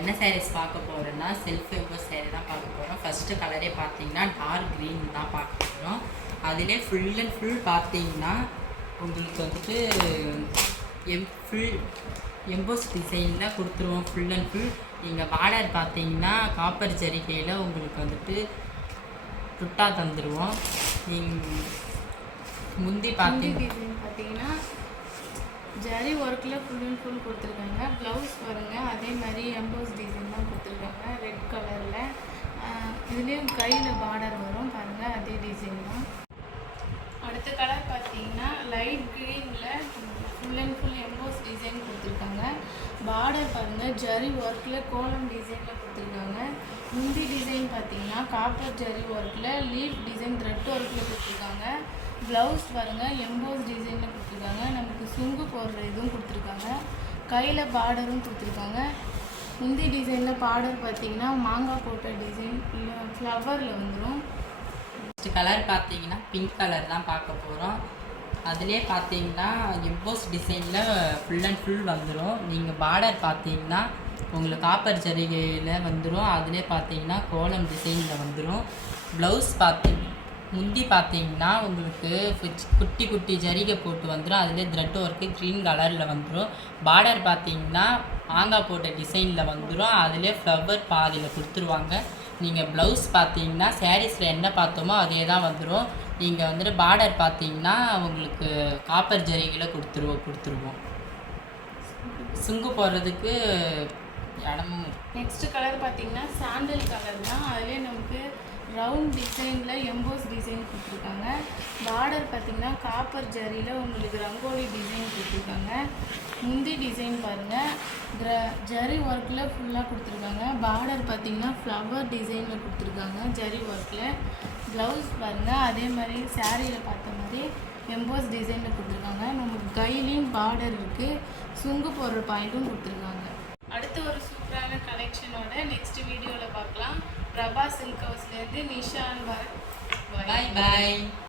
என்ன சாரீஸ் பார்க்க போகிறோன்னா செல்ஃப் எம்போஸ் சாரீ தான் பார்க்க போகிறோம். ஃபஸ்ட்டு கலரே பார்த்தீங்கன்னா டார்க் க்ரீன் தான் பார்க்க போகிறோம். அதிலே ஃபுல் அண்ட் ஃபுல் பார்த்தீங்கன்னா உங்களுக்கு வந்துட்டு ஃபுல் எம்போஸ் டிசைனில் கொடுத்துருவோம். ஃபுல் அண்ட் ஃபுல் நீங்கள் பார்டர் பார்த்தீங்கன்னா காப்பர் ஜரிகையில் உங்களுக்கு வந்துட்டு துட்டா தந்துடுவோம். முந்தி பார்த்தீங்கன்னா ஜரி ஒர்க்கில் ஃபுல் அண்ட் ஃபுல் கொடுத்துருக்காங்க. ப்ளவுஸ் பாருங்கள், அதே மாதிரி எம்போஸ் டிசைன் தான் கொடுத்துருக்காங்க ரெட் கலரில். இதுலேயும் கையில் பார்டர் வரும் பாருங்கள், அதே டிசைன் தான். அடுத்த கலர் பார்த்தீங்கன்னா லைட் க்ரீனில் full and full EMBOSS design கொடுத்துருக்காங்க. பார்டர் பாருங்கள், ஜரி ஒர்க்கில் கோலம் டிசைனில் கொடுத்துருக்காங்க. முந்தி டிசைன் பார்த்தீங்கன்னா காப்பர் ஜரி ஒர்க்கில் லீஃப் டிசைன் த்ரெட் ஒர்க்கில் கொடுத்துருக்காங்க. ப்ளவுஸ் பாருங்கள், எம்போஸ் டிசைனில் கொடுத்துருக்காங்க. நமக்கு சுங்கு போடுற இதுவும் கொடுத்துருக்காங்க. கையில் பார்டரும் கொடுத்துருக்காங்க. முந்தி டிசைனில் பார்டர் பார்த்தீங்கன்னா மாங்காய் போட்ட டிசைன் ஃப்ளவரில் வந்துடும். நெக்ஸ்ட் கலர் பார்த்தீங்கன்னா பிங்க் கலர் தான் பார்க்க போகிறோம். அதிலே பார்த்தீங்கன்னா எம்போஸ் டிசைனில் ஃபுல் அண்ட் ஃபுல் வந்துடும். நீங்கள் பார்டர் பார்த்தீங்கன்னா உங்களுக்கு காப்பர் ஜரிகையில் வந்துடும். அதிலே பார்த்தீங்கன்னா கோலம் டிசைனில் வந்துடும். ப்ளவுஸ் முந்தி பார்த்தீங்கன்னா உங்களுக்கு குட்டி குட்டி ஜரிகை போட்டு வந்துடும். அதிலே த்ரெட் ஒர்க்கு க்ரீன் கலரில் வந்துடும். பார்டர் பார்த்தீங்கன்னா மாங்காய் போட்ட டிசைனில் வந்துடும். அதிலே ஃப்ளவர் பாதியில் கொடுத்துருவாங்க. நீங்கள் ப்ளவுஸ் பார்த்தீங்கன்னா சாரீஸில் என்ன பார்த்தோமோ அதே தான் வந்துடும். நீங்கள் வந்துட்டு பார்டர் பார்த்தீங்கன்னா உங்களுக்கு காப்பர் ஜரிகையில் கொடுத்துருவோம். சுங்கு போடுறதுக்கு இடமும். நெக்ஸ்ட் கலர் பார்த்தீங்கன்னா சாண்டல் கலர் தான். அதிலே நமக்கு ரவுண்ட் டிசைனில் எம்போஸ் டிசைன் கொடுத்துருக்காங்க. பார்டர் பார்த்திங்கன்னா காப்பர் ஜரியில் உங்களுக்கு ரங்கோலி டிசைன் கொடுத்துருக்காங்க. முந்தி டிசைன் பாருங்கள், ஜரி ஒர்க்கில் ஃபுல்லாக கொடுத்துருக்காங்க. பார்டர் பார்த்திங்கன்னா ஃப்ளவர் டிசைனில் கொடுத்துருக்காங்க ஜரி ஒர்க்கில். ப்ளவுஸ் பாருங்கள், அதே மாதிரி சாரியில் பார்த்த மாதிரி எம்போஸ் டிசைனில் கொடுத்துருக்காங்க. நமக்கு கையிலையும் பார்டர் இருக்குது, சுங்கு போடுற பாயிண்ட்டும் கொடுத்துருக்காங்க. அடுத்து ஒரு சூப்பரான கலெக்ஷனோட நெக்ஸ்ட் வீடியோவில் பார்க்கலாம். பிரபா சில்க் ஹவுஸ்லேருந்து நிஷா அண்ட் பரத். பாய்.